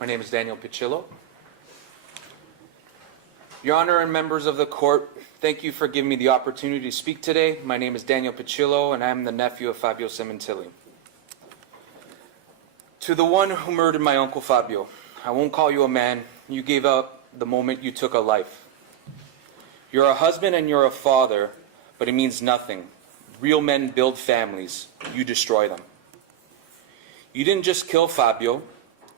My name is Daniel Piccillo. Your Honor and members of the court, thank you for giving me the opportunity to speak today. My name is Daniel Piccillo, and I am the nephew of Fabio Sementilli. To the one who murdered my uncle Fabio, I won't call you a man. You gave up the moment you took a life. You're a husband and you're a father, but it means nothing. Real men build families. You destroy them. You didn't just kill Fabio.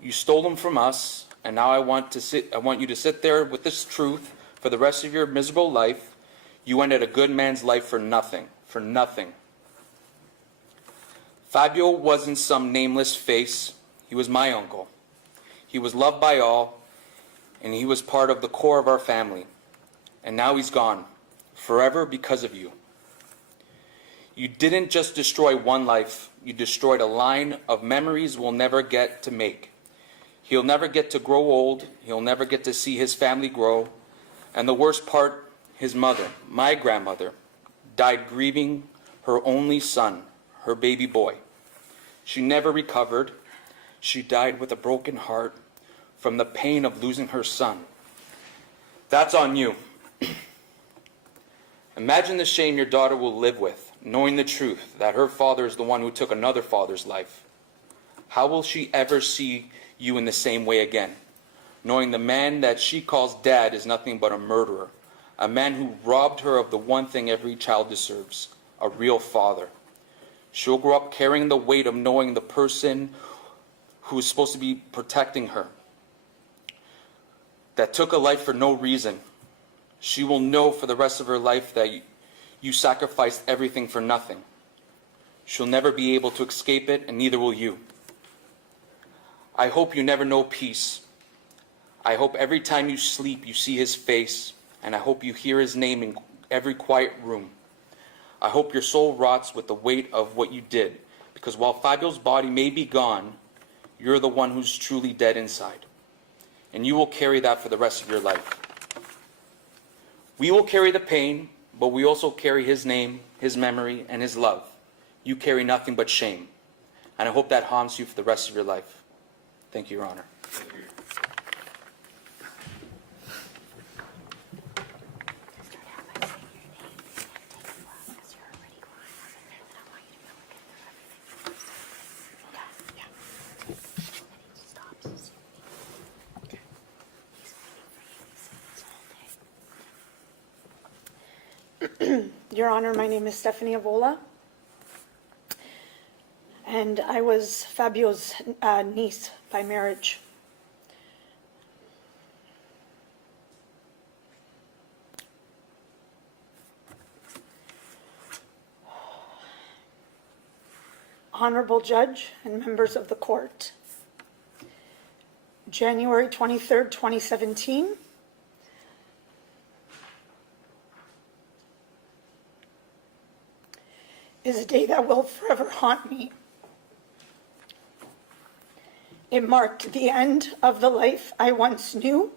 You stole him from us, and now I want you to sit there with this truth for the rest of your miserable life. You ended a good man's life for nothing, for nothing. Fabio wasn't some nameless face. He was my uncle. He was loved by all, and he was part of the core of our family. And now he's gone, forever because of you. You didn't just destroy one life. You destroyed a line of memories we'll never get to make. He'll never get to grow old. He'll never get to see his family grow. And the worst part, his mother, my grandmother, died grieving her only son, her baby boy. She never recovered. She died with a broken heart from the pain of losing her son. That's on you. Imagine the shame your daughter will live with, knowing the truth that her father is the one who took another father's life. How will she ever see you in the same way again, knowing the man that she calls dad is nothing but a murderer, a man who robbed her of the one thing every child deserves, a real father? She'll grow up carrying the weight of knowing the person who is supposed to be protecting her, that took a life for no reason. She will know for the rest of her life that you sacrificed everything for nothing. She'll never be able to escape it, and neither will you. I hope you never know peace. I hope every time you sleep you see his face, and I hope you hear his name in every quiet room. I hope your soul rots with the weight of what you did, because while Fabio's body may be gone, you're the one who's truly dead inside, and you will carry that for the rest of your life. We will carry the pain, but we also carry his name, his memory, and his love. You carry nothing but shame, and I hope that haunts you for the rest of your life. Thank you, Your Honor. Your Honor, my name is Stephanie Avola, and I was Fabio's niece by marriage. Honorable Judge and members of the court, January 23rd, 2017, is a day that will forever haunt me. It marked the end of the life I once knew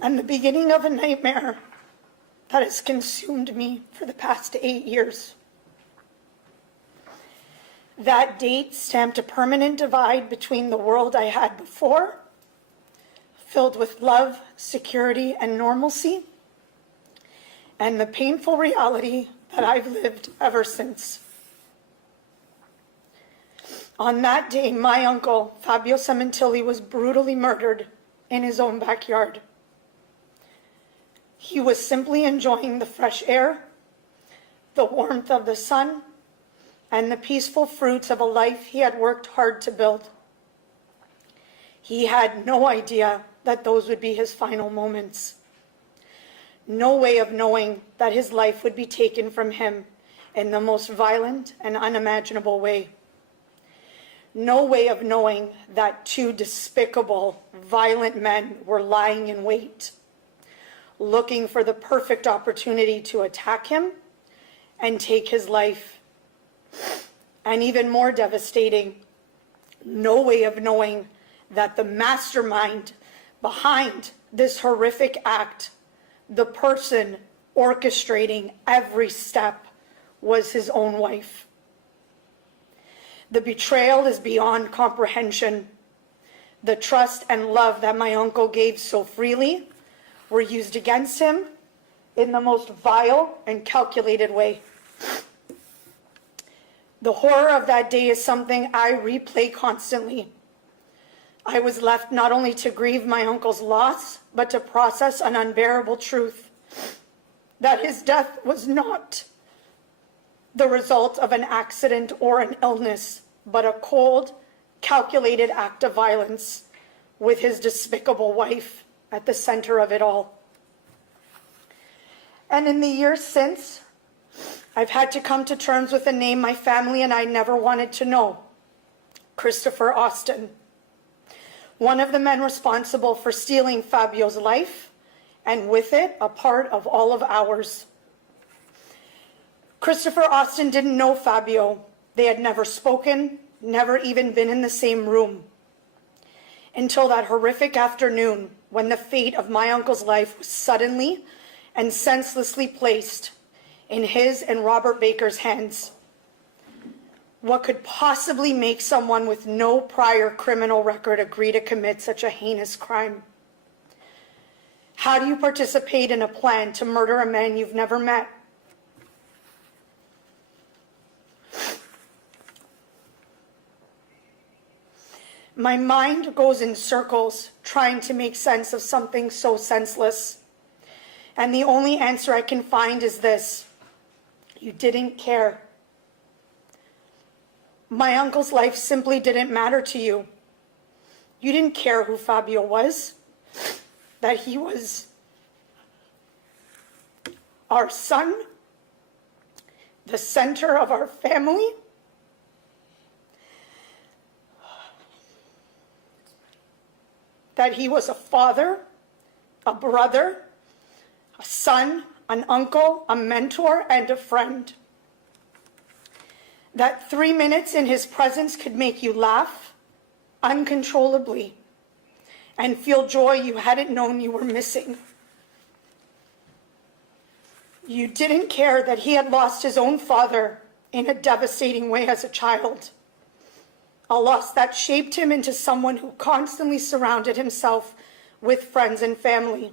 and the beginning of a nightmare that has consumed me for the past 8 years. That date stamped a permanent divide between the world I had before, filled with love, security, and normalcy, and the painful reality that I've lived ever since. On that day, my uncle, Fabio Sementilli, was brutally murdered in his own backyard. He was simply enjoying the fresh air, the warmth of the sun, and the peaceful fruits of a life he had worked hard to build. He had no idea that those would be his final moments. No way of knowing that his life would be taken from him in the most violent and unimaginable way. No way of knowing that two despicable, violent men were lying in wait, looking for the perfect opportunity to attack him and take his life. And even more devastating, no way of knowing that the mastermind Behind this horrific act, the person orchestrating every step was his own wife. The betrayal is beyond comprehension. The trust and love that my uncle gave so freely were used against him in the most vile and calculated way. The horror of that day is something I replay constantly. I was left not only to grieve my uncle's loss, but to process an unbearable truth, that his death was not the result of an accident or an illness, but a cold, calculated act of violence with his despicable wife at the center of it all. And in the years since, I've had to come to terms with a name my family and I never wanted to know: Christopher Austin. One of the men responsible for stealing Fabio's life, and with it, a part of all of ours. Christopher Austin didn't know Fabio. They had never spoken, never even been in the same room. Until that horrific afternoon when the fate of my uncle's life was suddenly and senselessly placed in his and Robert Baker's hands. What could possibly make someone with no prior criminal record agree to commit such a heinous crime? How do you participate in a plan to murder a man you've never met? My mind goes in circles trying to make sense of something so senseless. And the only answer I can find is this: you didn't care. My uncle's life simply didn't matter to you. You didn't care who Fabio was, that he was our son, the center of our family. That he was a father, a brother, a son, an uncle, a mentor, and a friend. That 3 minutes in his presence could make you laugh uncontrollably and feel joy you hadn't known you were missing. You didn't care that he had lost his own father in a devastating way as a child. A loss that shaped him into someone who constantly surrounded himself with friends and family.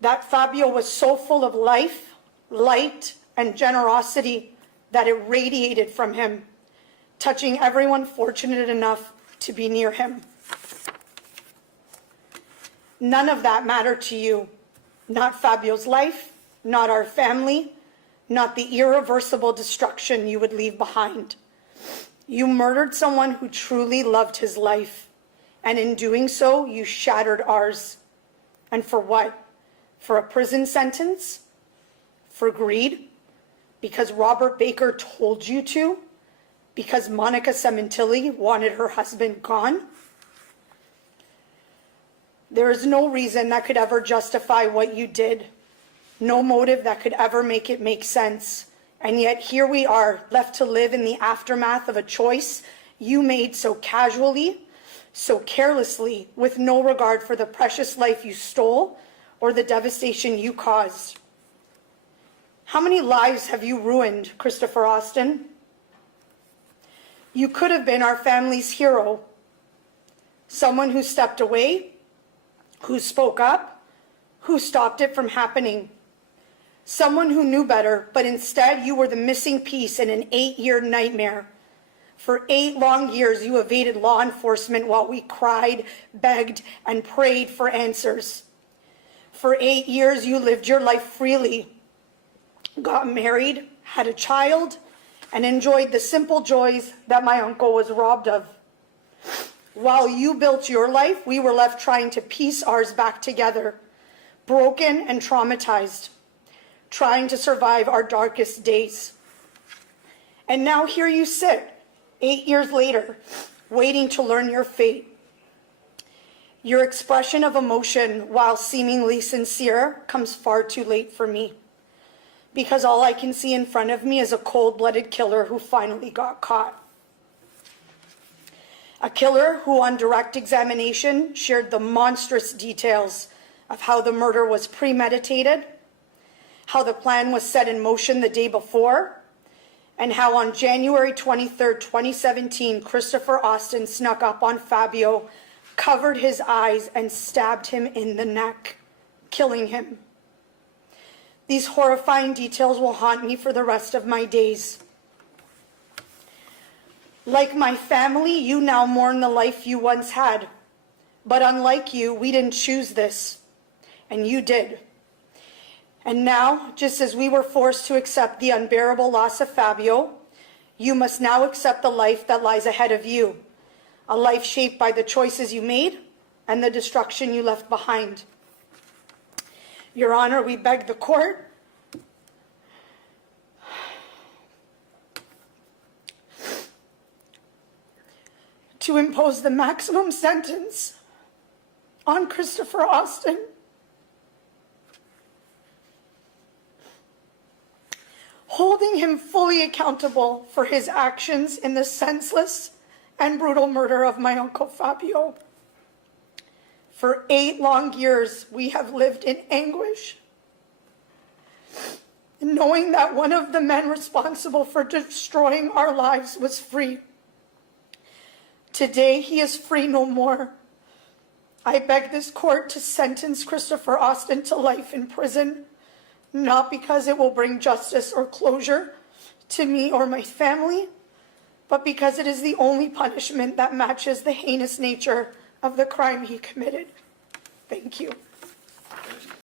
That Fabio was so full of life, light, and generosity that it radiated from him, touching everyone fortunate enough to be near him. None of that mattered to you. Not Fabio's life, not our family, not the irreversible destruction you would leave behind. You murdered someone who truly loved his life, and in doing so, you shattered ours. And for what? For a prison sentence? For greed? Because Robert Baker told you to? Because Monica Sementilli wanted her husband gone? There is no reason that could ever justify what you did. No motive that could ever make it make sense. And yet here we are, left to live in the aftermath of a choice you made so casually, so carelessly, with no regard for the precious life you stole or the devastation you caused. How many lives have you ruined, Christopher Austin? You could have been our family's hero. Someone who stepped away, who spoke up, who stopped it from happening. Someone who knew better, but instead you were the missing piece in an 8-year nightmare. For 8 long years, you evaded law enforcement while we cried, begged, and prayed for answers. For 8 years, you lived your life freely, got married, had a child, and enjoyed the simple joys that my uncle was robbed of. While you built your life, we were left trying to piece ours back together, broken and traumatized, trying to survive our darkest days. And now here you sit, 8 years later, waiting to learn your fate. Your expression of emotion, while seemingly sincere, comes far too late for me, because all I can see in front of me is a cold-blooded killer who finally got caught. A killer who on direct examination shared the monstrous details of how the murder was premeditated, how the plan was set in motion the day before, and how on January 23rd, 2017, Christopher Austin snuck up on Fabio, covered his eyes, and stabbed him in the neck, killing him. These horrifying details will haunt me for the rest of my days. Like my family, you now mourn the life you once had. But unlike you, we didn't choose this, and you did. And now, just as we were forced to accept the unbearable loss of Fabio, you must now accept the life that lies ahead of you, a life shaped by the choices you made and the destruction you left behind. Your Honor, we beg the court to impose the maximum sentence on Christopher Austin, holding him fully accountable for his actions in the senseless and brutal murder of my Uncle Fabio. For 8 long years, we have lived in anguish, knowing that one of the men responsible for destroying our lives was free. Today, he is free no more. I beg this court to sentence Christopher Austin to life in prison, not because it will bring justice or closure to me or my family, but because it is the only punishment that matches the heinous nature of the crime he committed. Thank you.